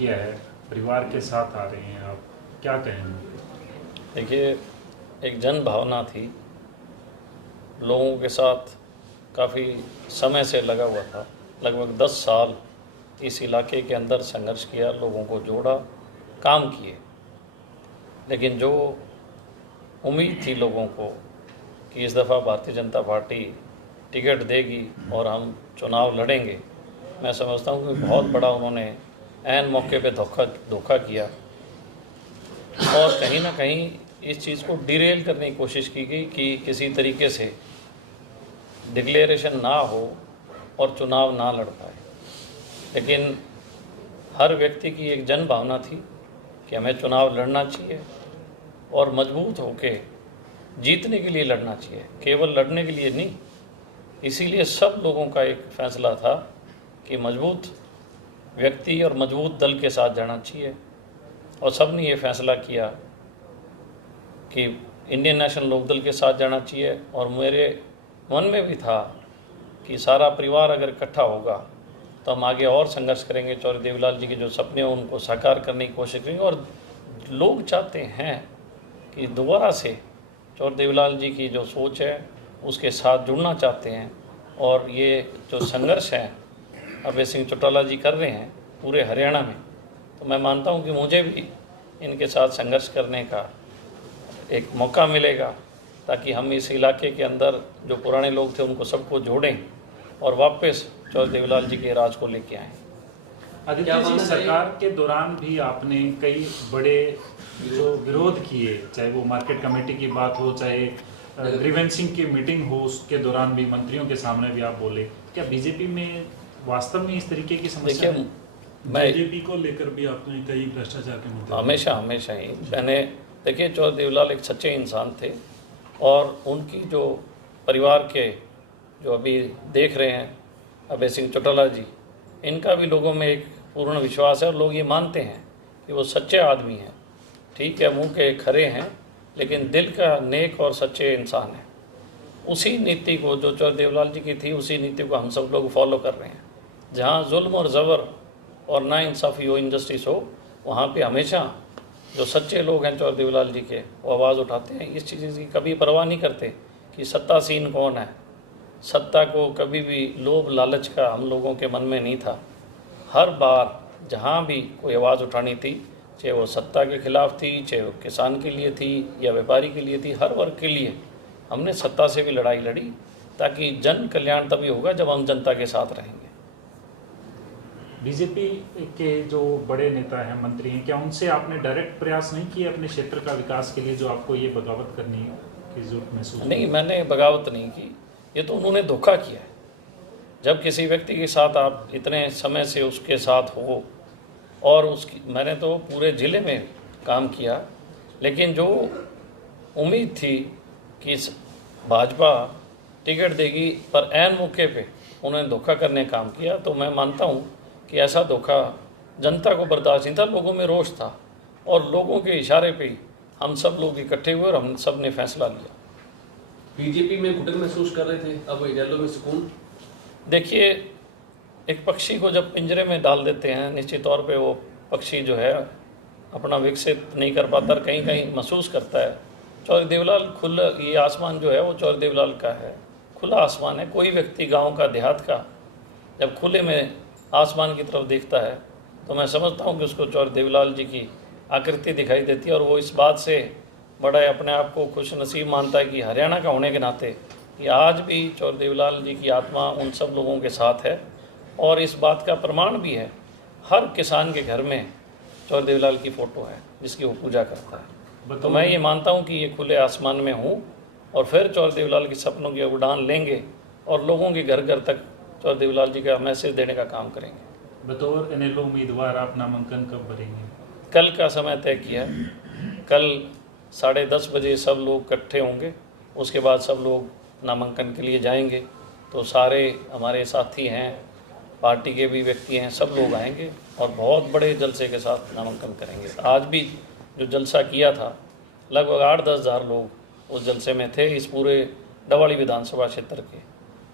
किया है, परिवार के साथ आ रहे हैं, आप क्या कहेंगे? देखिए, एक जन भावना थी, लोगों के साथ काफ़ी समय से लगा हुआ था। लगभग 10 साल इस इलाके के अंदर संघर्ष किया, लोगों को जोड़ा, काम किए। लेकिन जो उम्मीद थी लोगों को कि इस दफ़ा भारतीय जनता पार्टी टिकट देगी और हम चुनाव लड़ेंगे, मैं समझता हूँ कि बहुत बड़ा उन्होंने ऐन मौके पे धोखा किया और कहीं ना कहीं इस चीज़ को डिरेल करने की कोशिश की गई कि किसी तरीके से डिक्लेरेशन ना हो और चुनाव ना लड़ पाए। लेकिन हर व्यक्ति की एक जन भावना थी कि हमें चुनाव लड़ना चाहिए और मजबूत होके जीतने के लिए लड़ना चाहिए, केवल लड़ने के लिए नहीं। इसीलिए सब लोगों का एक फैसला था कि मजबूत व्यक्ति और मजबूत दल के साथ जाना चाहिए और सब ने ये फैसला किया कि इंडियन नेशनल लोकदल के साथ जाना चाहिए। और मेरे मन में भी था कि सारा परिवार अगर इकट्ठा होगा तो हम आगे और संघर्ष करेंगे, चौधरी देवीलाल जी के जो सपने हैं उनको साकार करने की कोशिश करेंगे। और लोग चाहते हैं कि दोबारा से चौधरी देवीलाल जी की जो सोच है उसके साथ जुड़ना चाहते हैं। और ये जो संघर्ष है अभय सिंह चौटाला जी कर रहे हैं पूरे हरियाणा में, तो मैं मानता हूं कि मुझे भी इनके साथ संघर्ष करने का एक मौका मिलेगा, ताकि हम इस इलाके के अंदर जो पुराने लोग थे उनको सबको जोड़ें और वापस चौधरी देवीलाल जी के राज को लेके आएँ। आदित्य जी, सरकार के दौरान भी आपने कई बड़े जो विरोध किए, चाहे वो मार्केट कमेटी की बात हो, चाहे ग्रीवेंसिंग की मीटिंग हो, उसके दौरान भी मंत्रियों के सामने भी आप बोले। क्या बीजेपी में वास्तव में इस तरीके की समस्या है? बीजेपी को लेकर भी आपने कई भ्रष्टाचार के मुद्दे हमेशा ही मैंने देखिए, चौधरी देवीलाल एक सच्चे इंसान थे और उनकी जो परिवार के जो अभी देख रहे हैं अभय सिंह चौटाला जी, इनका भी लोगों में एक पूर्ण विश्वास है और लोग ये मानते हैं कि वो सच्चे आदमी हैं। ठीक है, मुंह के खरे हैं लेकिन दिल का नेक और सच्चे इंसान है। उसी नीति को जो चौधरी देवीलाल जी की थी, उसी नीति को हम सब लोग फॉलो कर रहे हैं। जहाँ जुल्म और ज़बर और नाइंसाफ़ी हो, इनजस्टिस हो, वहाँ पे हमेशा जो सच्चे लोग हैं चौधरी देवीलाल जी के, वो आवाज़ उठाते हैं। इस चीज़ की कभी परवाह नहीं करते कि सत्तासीन कौन है। सत्ता को कभी भी लोभ लालच का हम लोगों के मन में नहीं था। हर बार जहाँ भी कोई आवाज़ उठानी थी, चाहे वो सत्ता के खिलाफ थी, चाहे वो किसान के लिए थी या व्यापारी के लिए थी, हर वर्ग के लिए हमने सत्ता से भी लड़ाई लड़ी, ताकि जन कल्याण तभी होगा जब हम जनता के साथ रहेंगे। बीजेपी के जो बड़े नेता हैं, मंत्री हैं, क्या उनसे आपने डायरेक्ट प्रयास नहीं किए अपने क्षेत्र का विकास के लिए, जो आपको ये बगावत करनी की जरूरत महसूस? नहीं, मैंने बगावत नहीं की, ये तो उन्होंने धोखा किया है। जब किसी व्यक्ति के साथ आप इतने समय से उसके साथ हो, और उसकी मैंने तो पूरे ज़िले में काम किया, लेकिन जो उम्मीद थी कि भाजपा टिकट देगी पर ऐन मौके पे उन्होंने धोखा करने काम किया, तो मैं मानता हूँ कि ऐसा धोखा जनता को बर्दाश्त नहीं था। लोगों में रोष था और लोगों के इशारे पे हम सब लोग इकट्ठे हुए और हम सब ने फैसला लिया। बीजेपी में घुटन महसूस कर रहे थे, अब इनेलो में सुकून? देखिए, एक पक्षी को जब पिंजरे में डाल देते हैं, निश्चित तौर पे वो पक्षी जो है अपना विकसित नहीं कर पाता, कहीं कहीं महसूस करता है। चौधरी देवीलाल खुला, ये आसमान जो है वो चौधरी देवीलाल का है, खुला आसमान है। कोई व्यक्ति गांव का, देहात का जब खुले में आसमान की तरफ देखता है तो मैं समझता हूँ कि उसको चौधरी देवीलाल जी की आकृति दिखाई देती है। और वो इस बात से बड़ा अपने आप को खुश नसीब मानता है कि हरियाणा का होने के नाते कि आज भी चौधरी देवीलाल जी की आत्मा उन सब लोगों के साथ है। और इस बात का प्रमाण भी है, हर किसान के घर में चौधरी देवीलाल की फ़ोटो है जिसकी वो पूजा करता है। तो मैं ये मानता हूँ कि ये खुले आसमान में हूँ और फिर चौधरी देवीलाल के सपनों की उड़ान लेंगे और लोगों के घर घर तक चौधरी देवीलाल जी का मैसेज देने का काम करेंगे। बतौर इनेलो उम्मीदवार आप नामांकन कब भरेंगे? कल का समय तय किया, कल 10:30 बजे सब लोग इकट्ठे होंगे, उसके बाद सब लोग नामांकन के लिए जाएंगे। तो सारे हमारे साथी हैं, पार्टी के भी व्यक्ति हैं, सब लोग आएंगे और बहुत बड़े जलसे के साथ नामांकन करेंगे। आज भी जो जलसा किया था, लगभग 8-10 हज़ार लोग उस जलसे में थे, इस पूरे डवाड़ी विधानसभा क्षेत्र के,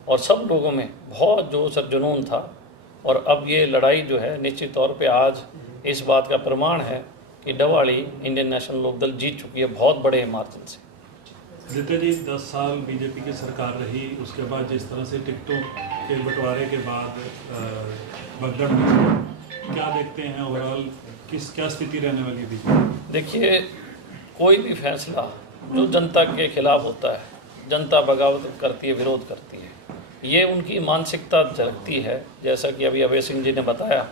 और सब लोगों में बहुत जोश और जुनून था। और अब ये लड़ाई जो है निश्चित तौर पे आज इस बात का प्रमाण है कि डवाड़ी इंडियन नेशनल लोकदल जीत चुकी है बहुत बड़े मार्जिन से। जिते जी 10 साल बीजेपी की सरकार रही, उसके बाद जिस तरह से टिकटों के बंटवारे के बाद भगदड़ में क्या देखते हैं ओवरऑल, क्या स्थिति रहने वाली है बीजेपी? देखिए, कोई भी फैसला जो जनता के खिलाफ होता है, जनता बगावत करती है, विरोध करती है, ये उनकी मानसिकता झलकती है। जैसा कि अभी अभय सिंह जी ने बताया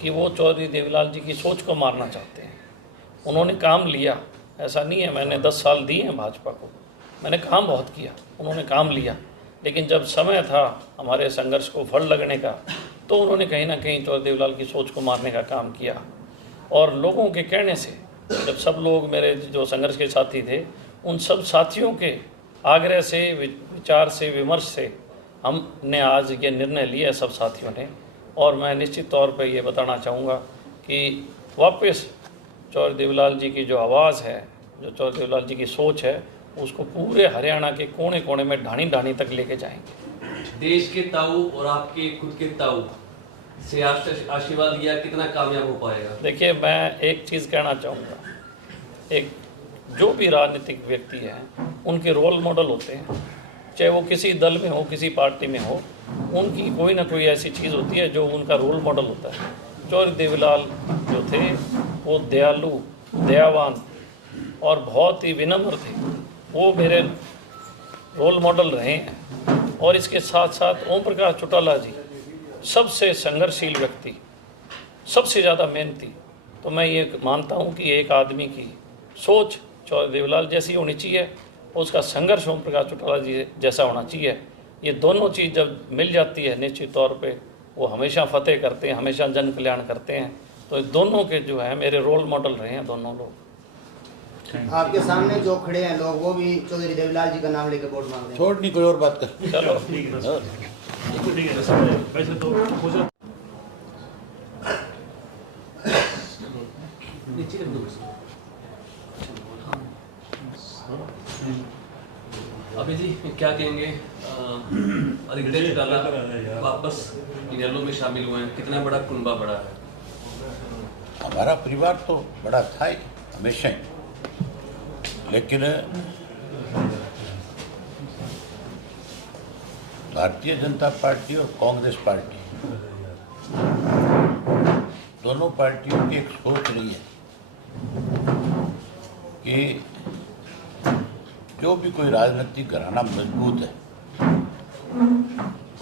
कि वो चौधरी देवीलाल जी की सोच को मारना चाहते हैं। उन्होंने काम लिया, ऐसा नहीं है मैंने 10 साल दिए हैं भाजपा को, मैंने काम बहुत किया, उन्होंने काम लिया, लेकिन जब समय था हमारे संघर्ष को फल लगने का तो उन्होंने कहीं ना कहीं चौधरी देवीलाल की सोच को मारने का काम किया। और लोगों के कहने से, जब सब लोग मेरे जो संघर्ष के साथी थे, उन सब साथियों के आग्रह से, विचार से, विमर्श से हमने आज ये निर्णय लिया सब साथियों ने। और मैं निश्चित तौर पे ये बताना चाहूँगा कि वापस चौधरी देवीलाल जी की जो आवाज़ है, जो चौधरी देवीलाल जी की सोच है, उसको पूरे हरियाणा के कोने कोने में ढाणी ढाणी तक लेके जाएंगे। देश के ताऊ और आपके खुद के ताऊ से आशीर्वाद लिया, कितना कामयाब हो पाएगा? देखिए, मैं एक चीज़ कहना चाहूँगा, एक जो भी राजनीतिक व्यक्ति हैं उनके रोल मॉडल होते हैं, चाहे वो किसी दल में हो, किसी पार्टी में हो, उनकी कोई ना कोई ऐसी चीज़ होती है जो उनका रोल मॉडल होता है। चौधरी देवीलाल जो थे वो दयालु, दयावान और बहुत ही विनम्र थे, वो मेरे रोल मॉडल रहे हैं। और इसके साथ साथ ओम प्रकाश चौटाला जी सबसे संघर्षशील व्यक्ति, सबसे ज़्यादा मेहनती। तो मैं ये मानता हूँ कि एक आदमी की सोच चौधरी देवीलाल जैसी होनी चाहिए, उसका संघर्ष ओम प्रकाश चौटाला जी जैसा होना चाहिए। ये दोनों चीज़ जब मिल जाती है, निश्चित तौर पे वो हमेशा फतेह करते हैं, हमेशा जन कल्याण करते हैं। तो दोनों के जो है मेरे रोल मॉडल रहे हैं दोनों लोग। आपके सामने जो खड़े हैं लोग, वो भी चौधरी देवीलाल जी का नाम लेकर वोट मांग रहे हैं। छोड़, नहीं कोई और बात कर। चलो ठीक है, ठीक है। वैसे तो अभी जी क्या कहेंगे, अधिकृत चौटाला वापस इनेलो में शामिल हुए हैं, कितना बड़ा कुनबा बड़ा है? हमारा परिवार तो बड़ा था ही हमेशा ही, लेकिन भारतीय जनता पार्टी और कांग्रेस पार्टी दोनों पार्टियों की एक सोच रही है कि जो भी कोई राजनीतिक घराना मजबूत है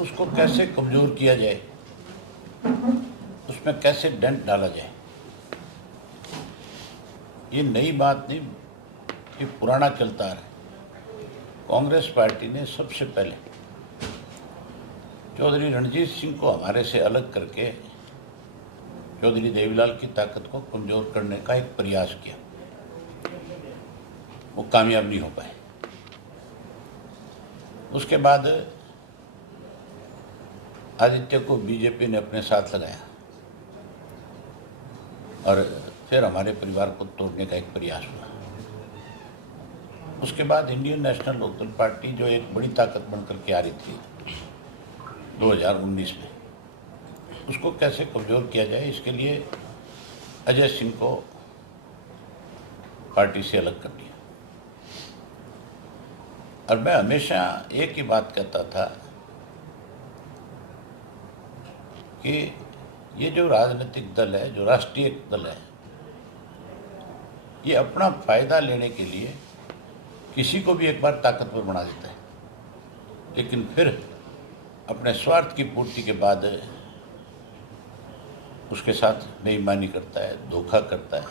उसको कैसे कमज़ोर किया जाए, उसमें कैसे डेंट डाला जाए। ये नई बात नहीं, ये पुराना चलता आ रहा है। कांग्रेस पार्टी ने सबसे पहले चौधरी रणजीत सिंह को हमारे से अलग करके चौधरी देवीलाल की ताकत को कमज़ोर करने का एक प्रयास किया, वो कामयाब नहीं हो पाए। उसके बाद आदित्य को बीजेपी ने अपने साथ लगाया और फिर हमारे परिवार को तोड़ने का एक प्रयास हुआ। उसके बाद इंडियन नेशनल लोकदल पार्टी जो एक बड़ी ताकत बनकर के आ रही थी 2019 में, उसको कैसे कमज़ोर किया जाए, इसके लिए अजय सिंह को पार्टी से अलग कर दिया। और मैं हमेशा एक ही बात कहता था कि ये जो राजनीतिक दल है, जो राष्ट्रीय दल है, ये अपना फायदा लेने के लिए किसी को भी एक बार ताकतवर बना देता है, लेकिन फिर अपने स्वार्थ की पूर्ति के बाद उसके साथ बेईमानी करता है, धोखा करता है।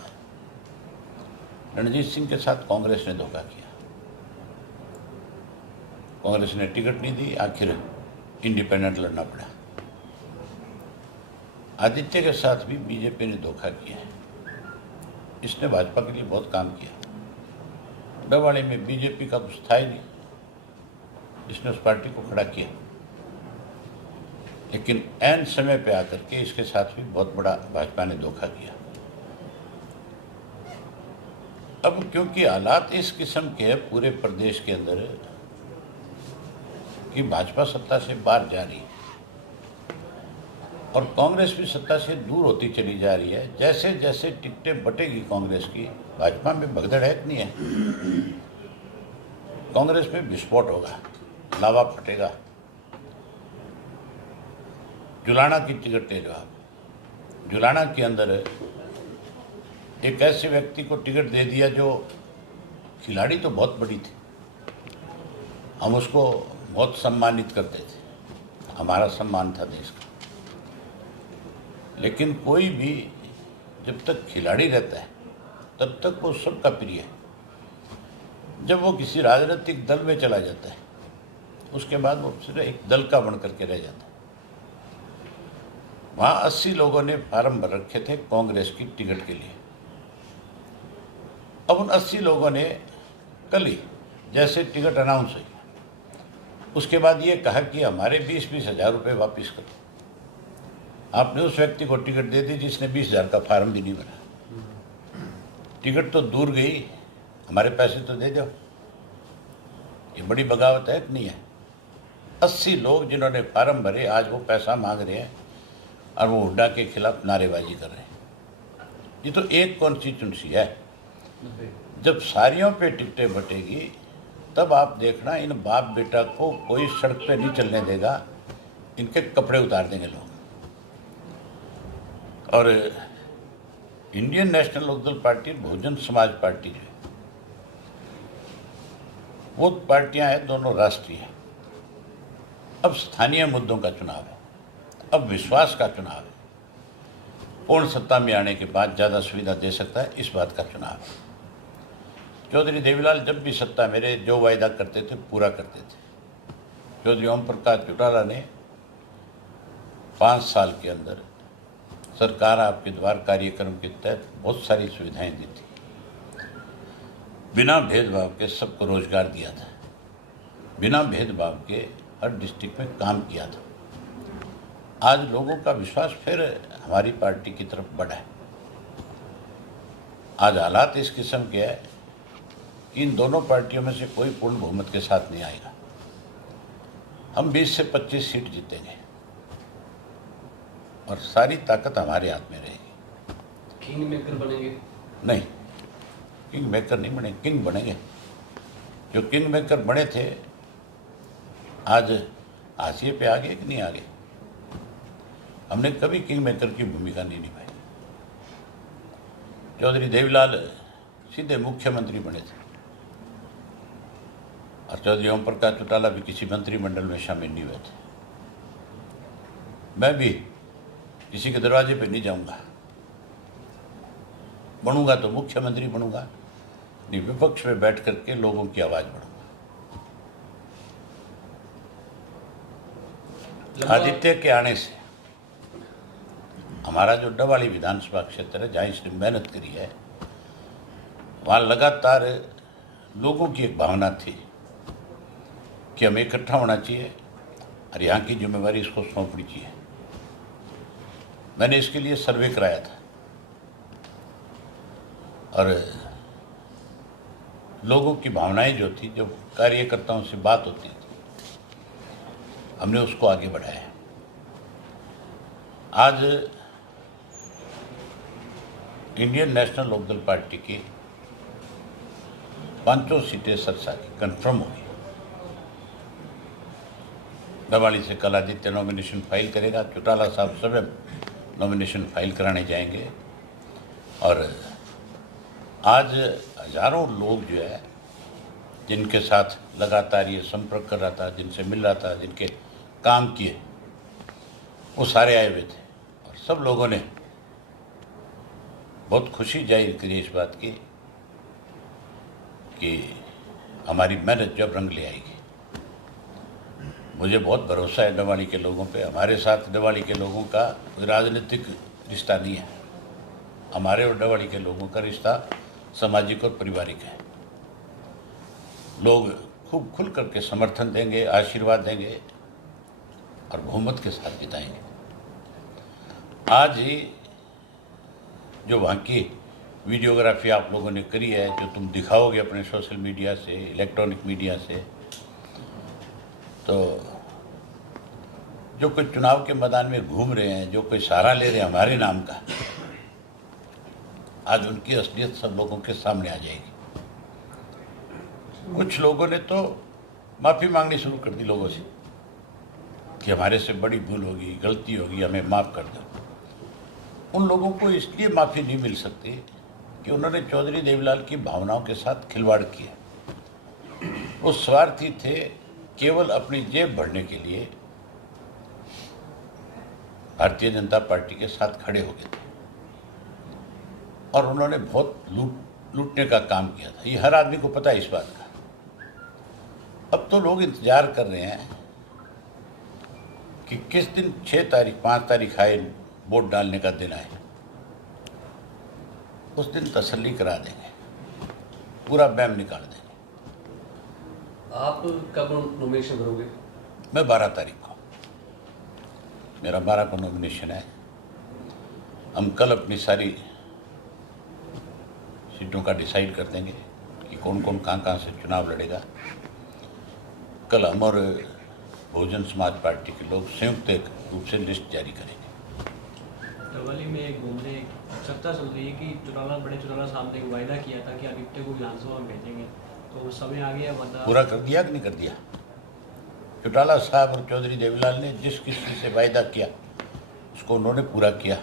रणजीत सिंह के साथ कांग्रेस ने धोखा किया, कांग्रेस ने टिकट नहीं दी, आखिर इंडिपेंडेंट लड़ना पड़ा। आदित्य के साथ भी बीजेपी ने धोखा किया है, इसने भाजपा के लिए बहुत काम किया। डवाड़ी में बीजेपी का कुछ था ही नहीं, इसने उस पार्टी को खड़ा किया, लेकिन ऐन समय पे आकर के इसके साथ भी बहुत बड़ा भाजपा ने धोखा किया। अब क्योंकि हालात इस किस्म के हैं पूरे प्रदेश के अंदर कि भाजपा सत्ता से बाहर जा रही है, और कांग्रेस भी सत्ता से दूर होती चली जा रही है। जैसे जैसे टिकटें बटेगी कांग्रेस की, भाजपा में भगदड़ है कि नहीं है? कांग्रेस में विस्फोट होगा, लावा फटेगा। जुलाना की टिकट ले लो आप। जुलाना के अंदर एक ऐसे व्यक्ति को टिकट दे दिया जो खिलाड़ी तो बहुत बड़ी थी, हम उसको बहुत सम्मानित करते थे, हमारा सम्मान था देश का। लेकिन कोई भी जब तक खिलाड़ी रहता है तब तक वो सबका प्रिय है। जब वो किसी राजनीतिक दल में चला जाता है उसके बाद वो सिर्फ एक दल का बन करके रह जाता है। वहाँ 80 लोगों ने फार्म भर रखे थे कांग्रेस की टिकट के लिए। अब उन 80 लोगों ने कल ही जैसे टिकट अनाउंस हुई उसके बाद ये कहा कि हमारे 20-20 हज़ार रुपये वापस करो। आपने उस व्यक्ति को टिकट दे दी जिसने 20,000 का फार्म भी नहीं भरा। टिकट तो दूर गई, हमारे पैसे तो दे दो। ये बड़ी बगावत है कि नहीं है? 80 लोग जिन्होंने फार्म भरे आज वो पैसा मांग रहे हैं और वो हुड्डा के खिलाफ नारेबाजी कर रहे हैं। ये तो एक कॉन्स्टिट्यूंसी है। जब सारियों पे टिकटें बटेगी तब आप देखना इन बाप बेटा को कोई सड़क पे नहीं चलने देगा, इनके कपड़े उतार देंगे लोग। और Indian national Lokdal party, Bahujan Samaj party जो है वो पार्टियां हैं, दोनों राष्ट्रीय हैं। अब स्थानीय मुद्दों का चुनाव है, अब विश्वास का चुनाव है। पूर्ण सत्ता में आने के बाद ज़्यादा सुविधा दे सकता है, इस बात का चुनाव है। चौधरी देवीलाल जब भी सत्ता मेरे जो वायदा करते थे पूरा करते थे। चौधरी ओम प्रकाश चौटाला ने 5 साल के अंदर सरकार आपके द्वार कार्यक्रम के तहत बहुत सारी सुविधाएं दी थी। बिना भेदभाव के सबको रोजगार दिया था, बिना भेदभाव के हर डिस्ट्रिक्ट में काम किया था। आज लोगों का विश्वास फिर हमारी पार्टी की तरफ बढ़ा है। आज हालात इस किस्म के है कि इन दोनों पार्टियों में से कोई पूर्ण बहुमत के साथ नहीं आएगा। हम 20 से 25 सीट जीतेंगे और सारी ताकत हमारे हाथ में रहेगी। किंग मेकर बनेंगे? नहीं, किंग मेकर नहीं बने, किंग बनेंगे। जो किंग मेकर बने थे आज हाशिए पे आ गए कि नहीं आ गए? हमने कभी किंग मेकर की भूमिका नहीं निभाई। चौधरी देवीलाल सीधे मुख्यमंत्री बने थे और चौधरी ओम प्रकाश चौटाला भी किसी मंत्रिमंडल में शामिल नहीं हुए थे। मैं भी किसी के दरवाजे पे नहीं जाऊंगा, बनूंगा तो मुख्यमंत्री बनूंगा, नहीं विपक्ष में बैठ करके लोगों की आवाज बढ़ूंगा। आदित्य के आने से हमारा जो डवाली विधानसभा क्षेत्र है जहाँ इसने मेहनत करी है, वहाँ लगातार लोगों की एक भावना थी कि हमें इकट्ठा होना चाहिए और यहाँ की जिम्मेवारी इसको सौंपनी चाहिए। मैंने इसके लिए सर्वे कराया था और लोगों की भावनाएं जो थी, जो कार्यकर्ताओं से बात होती थी, हमने उसको आगे बढ़ाया। आज इंडियन नेशनल लोकदल पार्टी की 5 सीटें सरसा की कन्फर्म हुई। दवाली से कल आदित्य नॉमिनेशन फाइल करेगा, चौटाला साहब स्वयं नॉमिनेशन फाइल कराने जाएंगे और आज हजारों लोग जो है जिनके साथ लगातार ये संपर्क कर रहा था, जिनसे मिल रहा था, जिनके काम किए, वो सारे आए हुए थे और सब लोगों ने बहुत खुशी जाहिर करी इस बात की कि हमारी मेहनत जब रंग ले आएगी। मुझे बहुत भरोसा है डवाली के लोगों पे। हमारे साथ डवाली के लोगों का कोई राजनीतिक रिश्ता नहीं है, हमारे और डवाली के लोगों का रिश्ता सामाजिक और पारिवारिक है। लोग खूब खुल करके समर्थन देंगे, आशीर्वाद देंगे और बहुमत के साथ जिताएंगे। आज ही जो वहाँ की वीडियोग्राफी आप लोगों ने करी है, जो तुम दिखाओगे अपने सोशल मीडिया से, इलेक्ट्रॉनिक मीडिया से, तो जो कोई चुनाव के मैदान में घूम रहे हैं, जो कोई सहारा ले रहे हैं हमारे नाम का, आज उनकी असलियत सब लोगों के सामने आ जाएगी। कुछ लोगों ने तो माफ़ी मांगनी शुरू कर दी लोगों से कि हमारे से बड़ी भूल होगी, गलती होगी, हमें माफ़ कर दो। उन लोगों को इसलिए माफ़ी नहीं मिल सकती कि उन्होंने चौधरी देवीलाल की भावनाओं के साथ खिलवाड़ किया। वो स्वार्थी थे, केवल अपनी जेब भरने के लिए भारतीय जनता पार्टी के साथ खड़े हो गए थे और उन्होंने बहुत लूटने का काम किया था। ये हर आदमी को पता है इस बात का। अब तो लोग इंतजार कर रहे हैं कि किस दिन 6 तारीख 5 तारीख आए, वोट डालने का दिन आए, उस दिन तसल्ली करा देंगे, पूरा बैम निकाल देंगे। आप कब नॉमिनेशन भरोगे? मैं 12 तारीख को, मेरा 12 को नॉमिनेशन है। हम कल अपनी सारी सीटों का डिसाइड कर देंगे कि कौन कौन कहाँ से चुनाव लड़ेगा। कल हम और बहुजन समाज पार्टी के लोग संयुक्त रूप से लिस्ट जारी करेंगे। डबली में एक घूमने चर्चा चल रही है कि बड़े चौटाला साहब ने वायदा किया था कि आदित्य को विधानसभा में भेजेंगे, तो समय आ गया, वादा पूरा कर दिया कि नहीं कर दिया? चौटाला साहब और चौधरी देवीलाल ने जिस किसी से वायदा किया उसको उन्होंने पूरा किया।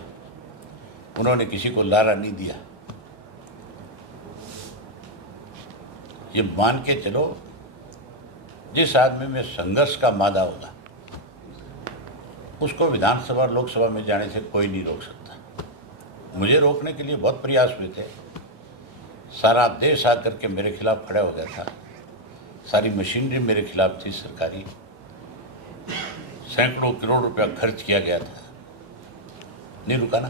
उन्होंने किसी को लारा नहीं दिया। ये मान के चलो, जिस आदमी में संघर्ष का मादा होगा उसको विधानसभा लोकसभा में जाने से कोई नहीं रोक सकता। मुझे रोकने के लिए बहुत प्रयास हुए थे। सारा देश आकर के मेरे खिलाफ खड़ा हो गया था। सारी मशीनरी मेरे खिलाफ थी सरकारी। सैकड़ों करोड़ रुपया खर्च किया गया था, नहीं रुका ना।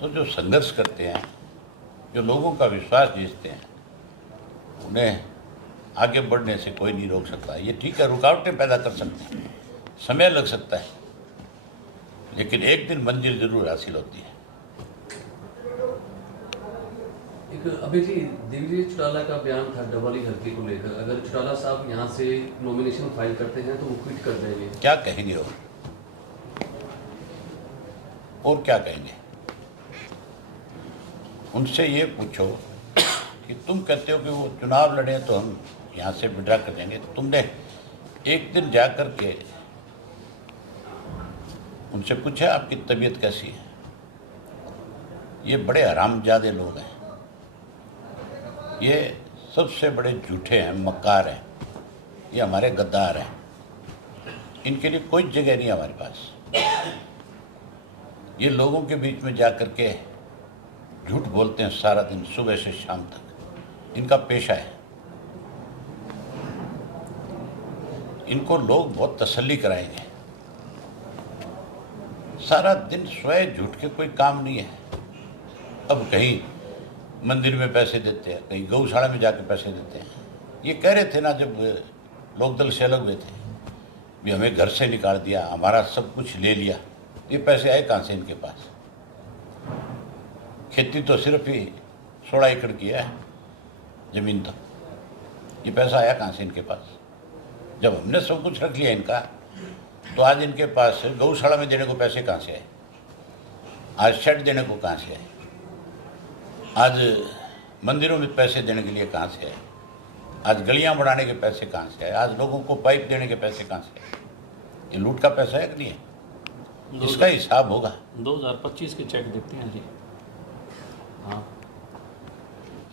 तो जो संघर्ष करते हैं, जो लोगों का विश्वास जीतते हैं, उन्हें आगे बढ़ने से कोई नहीं रोक सकता। ये ठीक है, रुकावटें पैदा कर सकते हैं, समय लग सकता है, लेकिन एक दिन मंजिल जरूर हासिल होती है। एक अभी जी देवीलाल चौटाला का बयान था डबली हल्के को लेकर, अगर चौटाला साहब यहाँ से नॉमिनेशन फाइल करते हैं तो वो क्विट कर देंगे। क्या कहेंगे और क्या कहेंगे? उनसे ये पूछो कि तुम कहते हो कि वो चुनाव लड़े तो हम यहाँ से विड्रा कर देंगे। तुमने एक दिन जा कर के उनसे पूछा आपकी तबीयत कैसी है? ये बड़े हरामजादे लोग हैं, ये सबसे बड़े झूठे हैं, मक्कार हैं, ये हमारे गद्दार हैं। इनके लिए कोई जगह नहीं हमारे पास। ये लोगों के बीच में जा कर के झूठ बोलते हैं सारा दिन, सुबह से शाम तक, इनका पेशा है। इनको लोग बहुत तसल्ली कराएंगे। सारा दिन स्वयं झूठ के कोई काम नहीं है। अब कहीं मंदिर में पैसे देते हैं, कहीं गौशाला में जाके पैसे देते हैं। ये कह रहे थे ना जब लोकदल से अलग हुए थे, भी हमें घर से निकाल दिया, हमारा सब कुछ ले लिया। ये पैसे आए कहाँ से इनके पास? खेती तो सिर्फ ही 16 एकड़ की है जमीन, तो ये पैसा आया कहाँ से इनके पास? जब हमने सब कुछ रख लिया इनका, तो आज इनके पास गौशाला में देने को पैसे कहाँ से आए? आज शेड देने को कहाँ से आए? आज मंदिरों में पैसे देने के लिए कहाँ से आए? आज गलियां बढ़ाने के पैसे कहाँ से आए? आज लोगों को पाइप देने के पैसे कहाँ से आए? ये लूट का पैसा है कि नहीं है? इसका हिसाब होगा। 2025 के चेक देखते हैं जी।